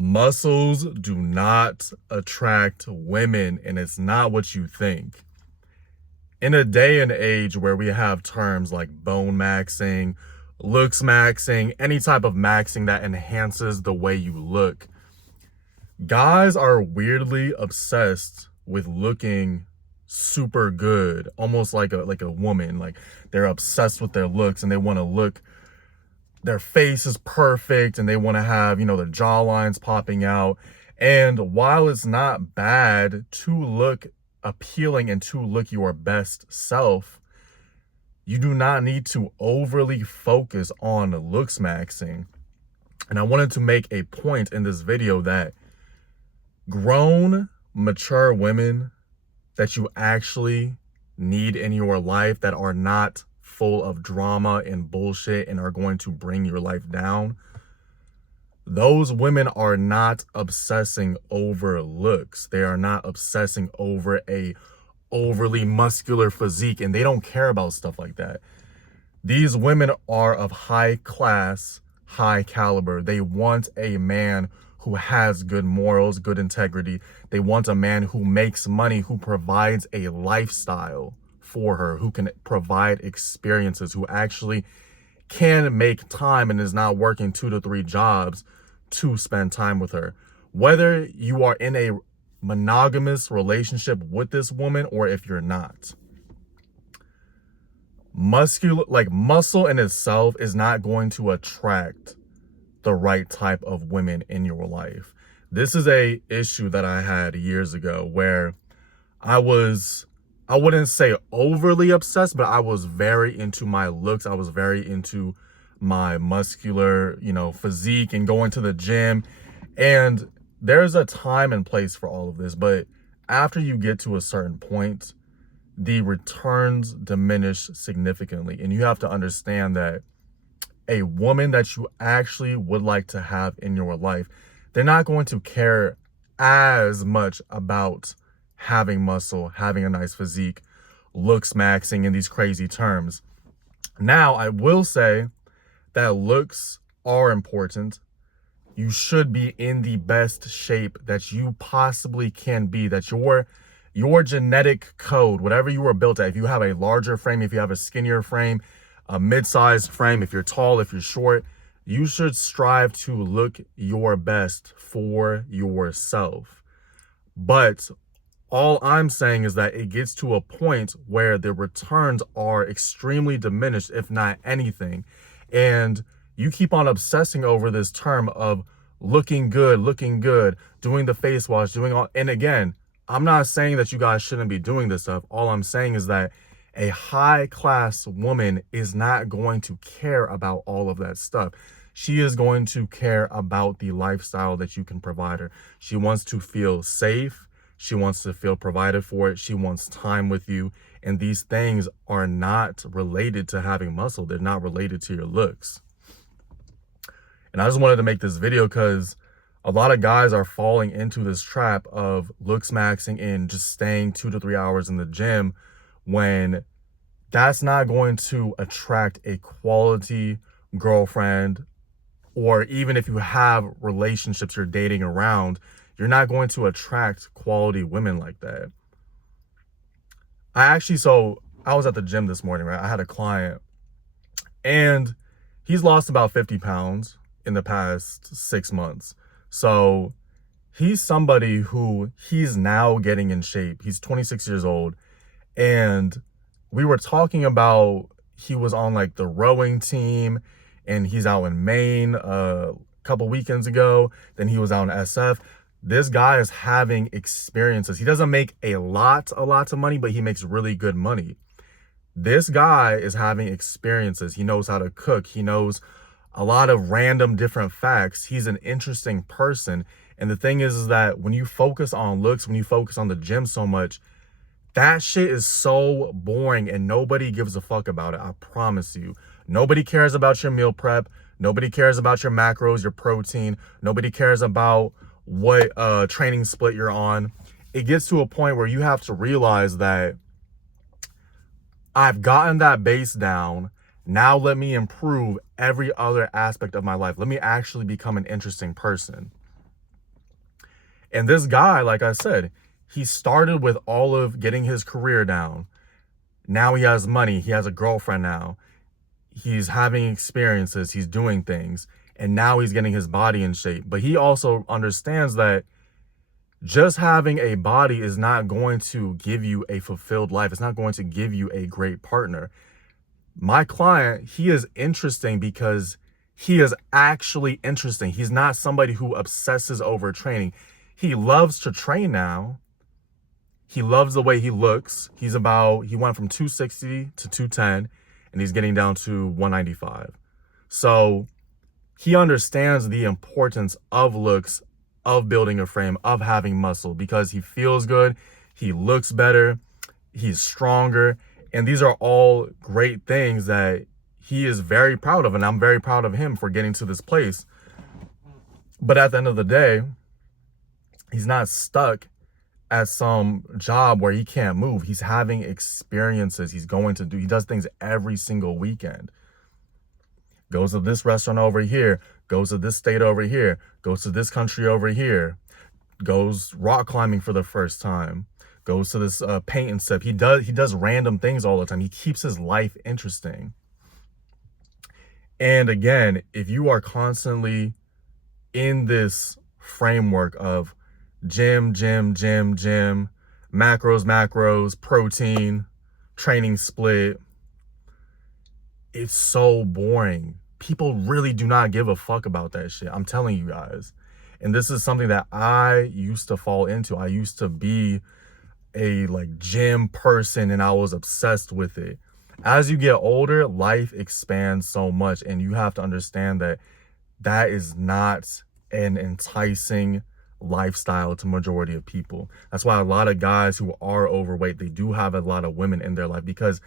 Muscles do not attract women, and it's not what you think. In a day and age where we have terms like bone maxing, looks maxing, any type of maxing that enhances the way you look, guys are weirdly obsessed with looking super good, almost like a woman. Like, they're obsessed with their looks and they want to look, their face is perfect and they want to have, their jawlines popping out. And while it's not bad to look appealing and to look your best self, you do not need to overly focus on looks maxing. And I wanted to make a point in this video that grown, mature women that you actually need in your life, that are not full of drama and bullshit and are going to bring your life down, those women are not obsessing over looks. They are not obsessing over a overly muscular physique, and they don't care about stuff like that. These women are of high class, high caliber. They want a man who has good morals, good integrity. They want a man who makes money, who provides a lifestyle for her, who can provide experiences, who actually can make time and is not working 2 to 3 jobs to spend time with her. Whether you are in a monogamous relationship with this woman or if you're not, muscle in itself is not going to attract the right type of women in your life. This is a issue that I had years ago where I wouldn't say overly obsessed, but I was very into my looks. I was very into my muscular, physique and going to the gym. And there's a time and place for all of this, but after you get to a certain point, the returns diminish significantly. And you have to understand that a woman that you actually would like to have in your life, they're not going to care as much about having muscle, having a nice physique, looks maxing, in these crazy terms. Now, I will say that looks are important. You should be in the best shape that you possibly can be, that your genetic code, whatever you were built at, if you have a larger frame, if you have a skinnier frame, a mid-sized frame, if you're tall, if you're short, you should strive to look your best for yourself. But all I'm saying is that it gets to a point where the returns are extremely diminished, if not anything. And you keep on obsessing over this term of looking good, doing the face wash, doing all. And again, I'm not saying that you guys shouldn't be doing this stuff. All I'm saying is that a high class woman is not going to care about all of that stuff. She is going to care about the lifestyle that you can provide her. She wants to feel safe. She wants to feel provided for. She wants time with you. And these things are not related to having muscle. They're not related to your looks. And I just wanted to make this video because a lot of guys are falling into this trap of looks maxing and just staying 2 to 3 hours in the gym, when that's not going to attract a quality girlfriend. Or even if you have relationships you're dating around, you're not going to attract quality women like that. I was at the gym this morning, right? I had a client and he's lost about 50 pounds in the past 6 months. So he's somebody who he's now getting in shape. He's 26 years old. And we were talking about, he was on like the rowing team and he's out in Maine a couple weekends ago. Then he was out in SF. This guy is having experiences. He doesn't make a lot of money, but he makes really good money. This guy is having experiences. He knows how to cook. He knows a lot of random different facts. He's an interesting person. And the thing is that when you focus on looks, when you focus on the gym so much, that shit is so boring and nobody gives a fuck about it. I promise you. Nobody cares about your meal prep. Nobody cares about your macros, your protein. Nobody cares about what training split you're on. It gets to a point where you have to realize that I've gotten that base down. Now let me improve every other aspect of my life. Let me actually become an interesting person. And this guy, like I said, he started with all of getting his career down. Now he has money. He has a girlfriend now. He's having experiences. He's doing things. And now he's getting his body in shape. But he also understands that just having a body is not going to give you a fulfilled life. It's not going to give you a great partner. My client, he is interesting because he is actually interesting. He's not somebody who obsesses over training. He loves to train now. He loves the way he looks. He went from 260 to 210, and he's getting down to 195. So he understands the importance of looks, of building a frame, of having muscle, because he feels good, he looks better, he's stronger. And these are all great things that he is very proud of. And I'm very proud of him for getting to this place. But at the end of the day, he's not stuck at some job where he can't move. He's having experiences. He does things every single weekend. Goes to this restaurant over here, goes to this state over here, goes to this country over here, goes rock climbing for the first time, goes to this paint and sip. He does random things all the time. He keeps his life interesting. And again, if you are constantly in this framework of gym, macros, protein, training split, it's so boring. People really do not give a fuck about that shit. I'm telling you guys. And this is something that I used to fall into. I used to be a gym person and I was obsessed with it. As you get older, life expands so much, and you have to understand that that is not an enticing lifestyle to majority of people. That's why a lot of guys who are overweight, they do have a lot of women in their life because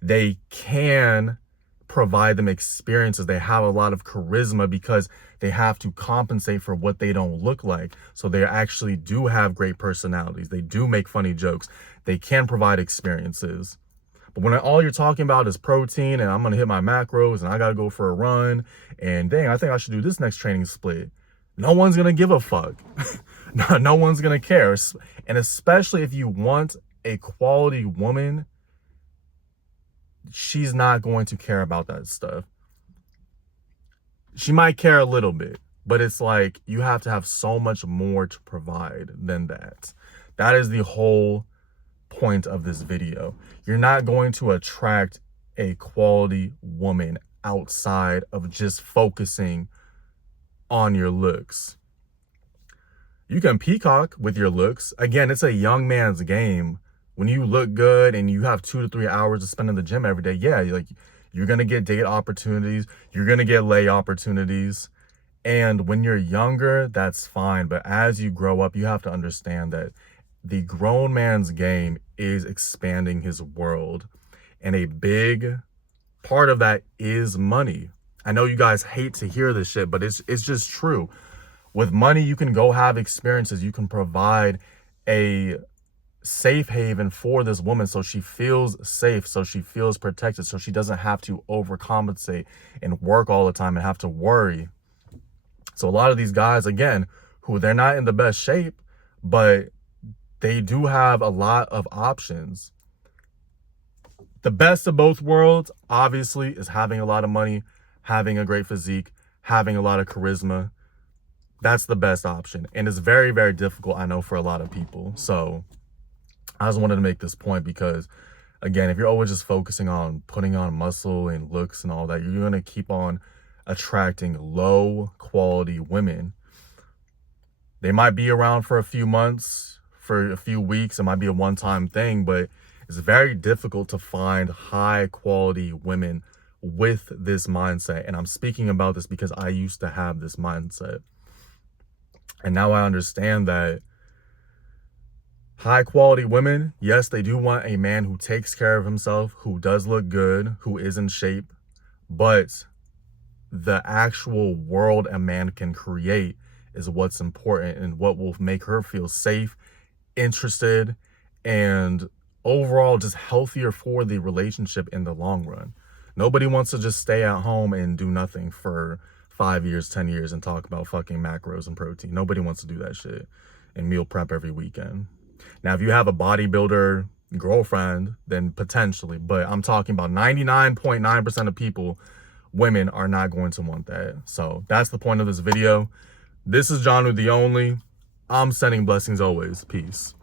they can provide them experiences. They have a lot of charisma because they have to compensate for what they don't look like. So they actually do have great personalities. They do make funny jokes. They can provide experiences. But when all you're talking about is protein and I'm going to hit my macros and I got to go for a run and dang, I think I should do this next training split, no one's going to give a fuck. No one's going to care. And especially if you want a quality woman, she's not going to care about that stuff. She might care a little bit, but it's like you have to have so much more to provide than that. That is the whole point of this video. You're not going to attract a quality woman outside of just focusing on your looks. You can peacock with your looks. Again, it's a young man's game. When you look good and you have 2 to 3 hours to spend in the gym every day, yeah, you're going to get date opportunities. You're going to get lay opportunities. And when you're younger, that's fine. But as you grow up, you have to understand that the grown man's game is expanding his world. And a big part of that is money. I know you guys hate to hear this shit, but it's just true. With money, you can go have experiences. You can provide a safe haven for this woman so she feels safe, so she feels protected, so she doesn't have to overcompensate and work all the time and have to worry. So a lot of these guys, again, who they're not in the best shape, but they do have a lot of options. The best of both worlds, obviously, is having a lot of money, having a great physique, having a lot of charisma. That's the best option. And it's very, very difficult, I know, for a lot of people. So I just wanted to make this point because, again, if you're always just focusing on putting on muscle and looks and all that, you're going to keep on attracting low quality women. They might be around for a few months, for a few weeks. It might be a one-time thing, but it's very difficult to find high quality women with this mindset. And I'm speaking about this because I used to have this mindset. And now I understand that high quality women, yes, they do want a man who takes care of himself, who does look good, who is in shape, but the actual world a man can create is what's important and what will make her feel safe, interested, and overall just healthier for the relationship in the long run. Nobody wants to just stay at home and do nothing for 5 years, 10 years and talk about fucking macros and protein. Nobody wants to do that shit. and meal prep every weekend. Now, if you have a bodybuilder girlfriend, then potentially, but I'm talking about 99.9% of people, women are not going to want that. So that's the point of this video. This is John with the Only. I'm sending blessings always. Peace.